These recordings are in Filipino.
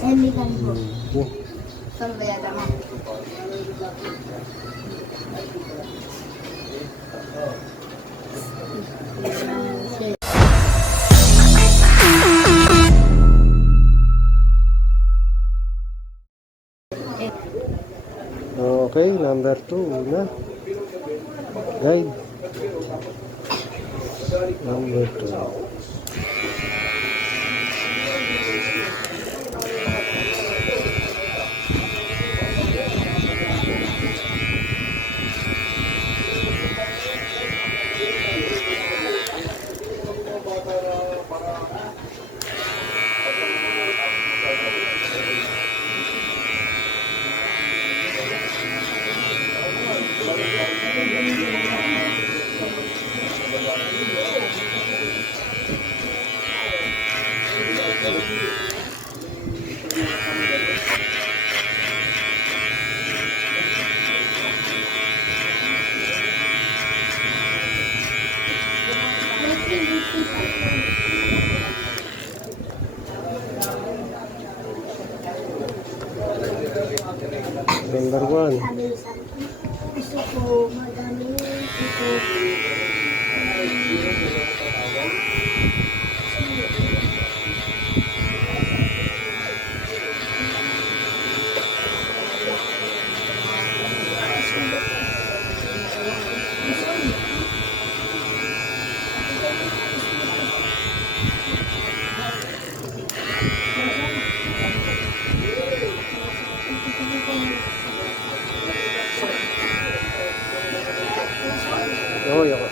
Semikan po. Saan ba yata mo? Okay, number 2 na. Guide. Number 2. Number 1. Gusto ko madami. Oh, yun.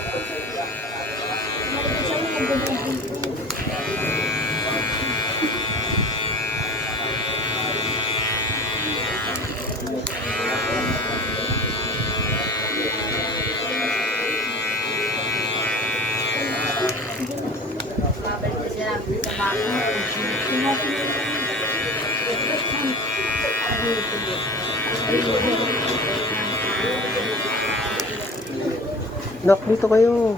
Nak, dito kayo.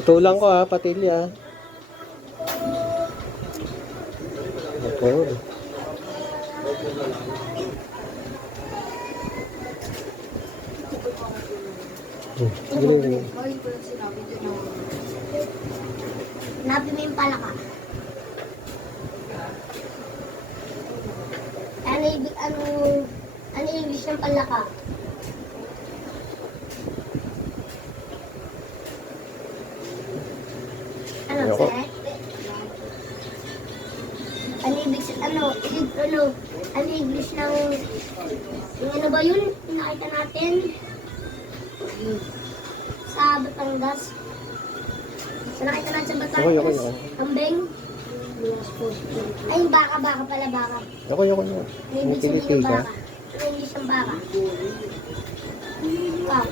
Tulang ko ha, patilya. Okay. Gini. Nabi mo yung palaka. Ano English ng palaka? Ano, Ayoko. sir? Ano English ng, yung ano ba yun? Nakita natin sa Batangas. Sa nakita natin sa Ako, ako, Batangas, ako. kambing. Ay, yung baka pala, baka. Ako. May May ibig sabihin kiliti ng ka. baka. Ano yung isang baka? Cow.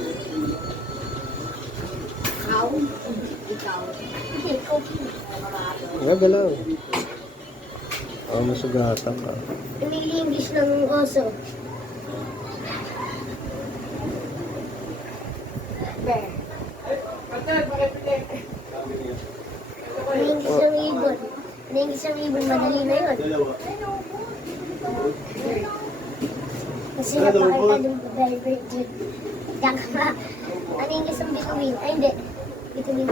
Cow? Ikaw. Hindi, coffee. Gagalaw. Masugatan ka. English ng oso. Bear. English ng ibon. English ng ibon, madali na yun. Kasi napakita yung very good. Ano English ng bituin? Ay, hindi. Bituin.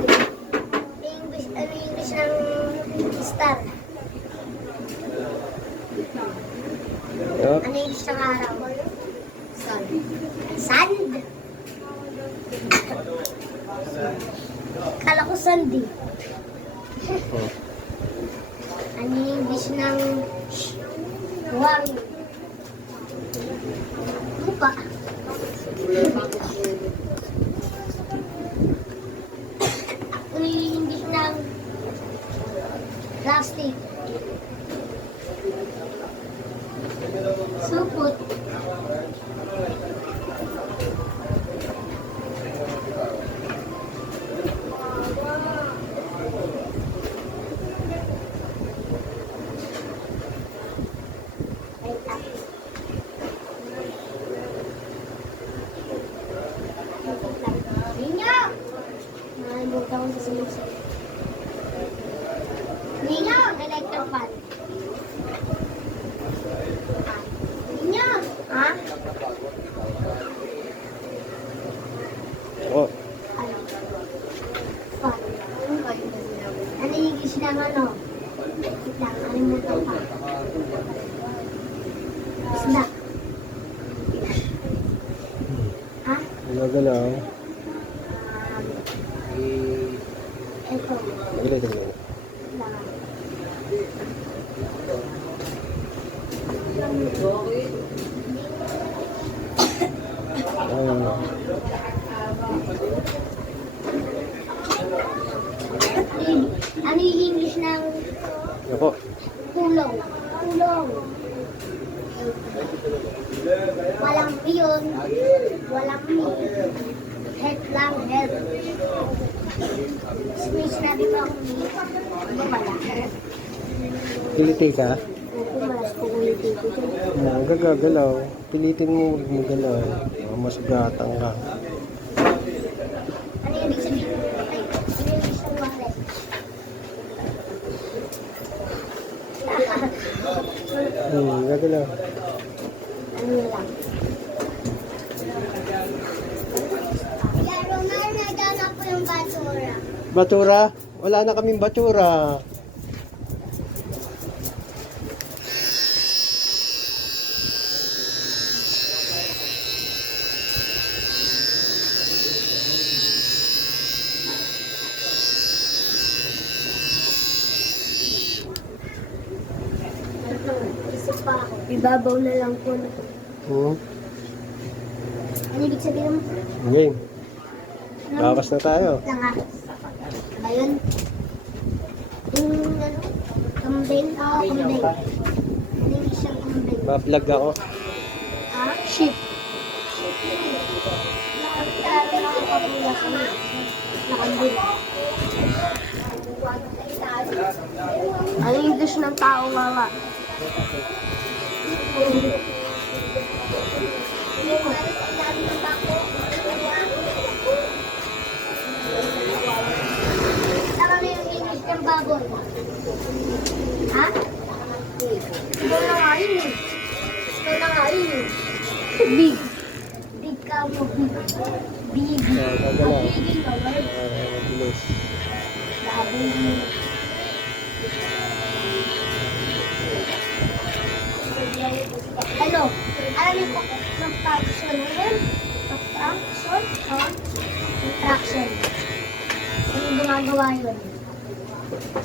Ano English ng star? Yup. Ano English ng araw? Sun. Sand? Kala ko sandy. Oh. Ano English ng buwang? Lupa. Ano English ng plastic? Supot. Ninyo! Nakalimutan ko sa sinusunod. Ninyo! Electric fan. Ninyo! Ha? Oh. Ano? Fan. Ano yung English ng ano? Wait lang, nakalimutan pa. Isda. Ha? Gagalaw. Ito. Gagalaw. Lang. Ano yung English ng Ako. kulong? Kulong. Walang piyon. Walang mi. Head lang, head. Space na di ba akong mi? Ano wala? Kiliti ka. Opo, malas ko kung yung tito ko. Gagalaw. Pilitin mo magalaw. Masugatan ka. Ano yung ibig sabihin? Ay, ano yung English ng wallet? Gagalaw. Ano yun lang? Pero na nagana po yung basura. Batura? Wala na kaming batura. Isip pa ako. Ibabaw na lang po. Ano ibig sabihin mo? Game. Bawas na tayo. Langas. Ayun. Yung ano? Kambing? Oo, kambing. Ano yung isang kambing? Ma-vlog ako. Ha? Sheep. Nakambing. Ano yung English ng tao nga? Tama na yung English ng baboy. Ha? Ikaw na nga yun eh. Ikaw na nga yun eh. Big. Big ka mo. Big. Gagalaw. Big ka mo. Mabilis. Baboy. Ano? Alam niyo po, subtraction yun? Subtraction? Subtraction. Ano gumagawa yun?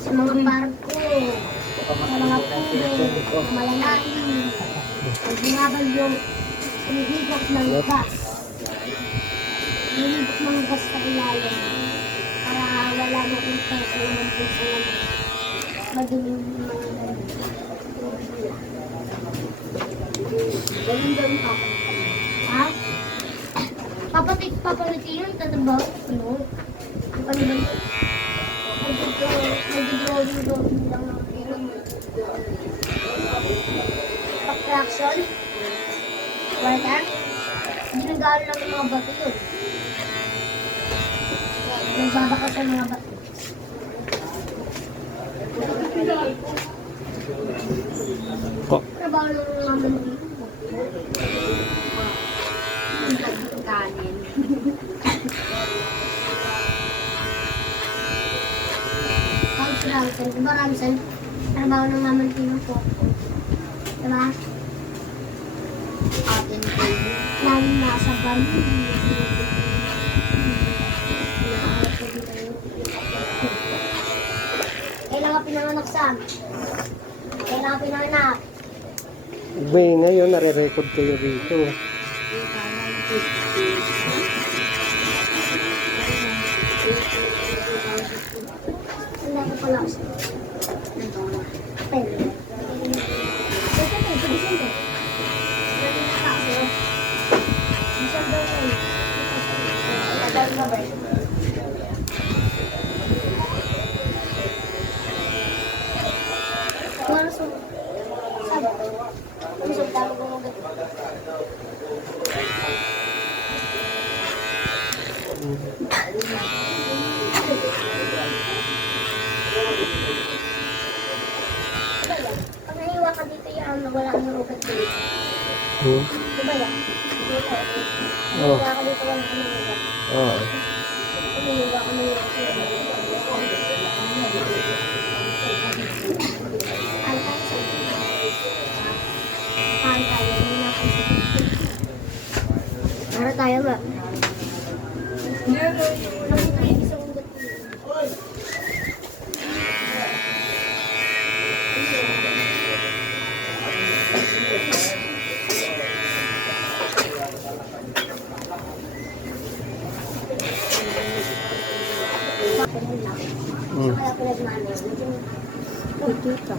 Sa mga barko, sa mga tubig, malalalim, pag bumabal yung hinihigop ng gas. Hinihigop ng gas sa ilalim para wala na papunta sa naman po sa naman. Madilim yung mga ganun. Ganun daw yung papunta. Ha? Papalit yun, tatabaw. Ano? Ano ba yun? Nag-drawing lang ng film. Pack-traction. Wala? Ginagalo lang ng mga bato yun. Nagbabaka sa mga bato. Ko. Trabaho lang naman dito. Kanin. Ramsen. Diba Ramsen? Trabaho ng naman dito po. Diba? Atin ko. Lalo nasa van. Kailan ka pinanganak saan? Kailan ka pinanganak? May ngayon, nare-record kayo rito. Hindi ko pala kasi. Pwede. Pag naiwa ka dito yan, wala kang ugat dito. Diba yan? Oh. Naiwa ka dito, wala kang ugat. Oo. Pag naiwa ka na ugat. Para tayo ba? Nandito yung isang ugat dito. Kaya pinagmano. Uy, dito.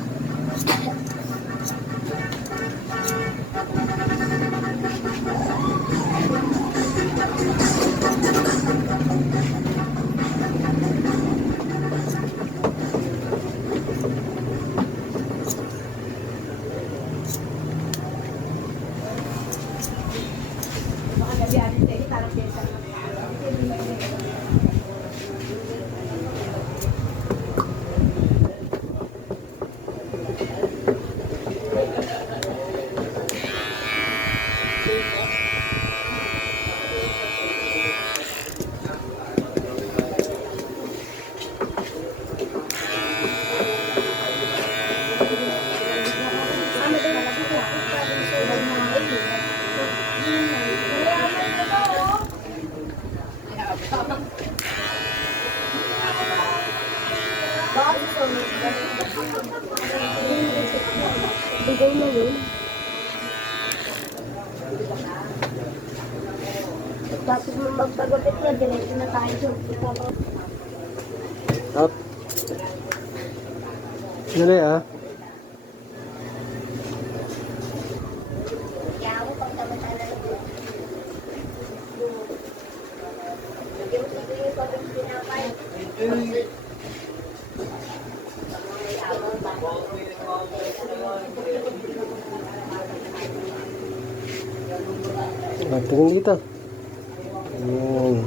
Bigay mo yun. Tapos nung magpagupit na, diretso na tayo. Up. Dali ah. Kaya ako pag tamatala na po. Tingin dito. Ayan.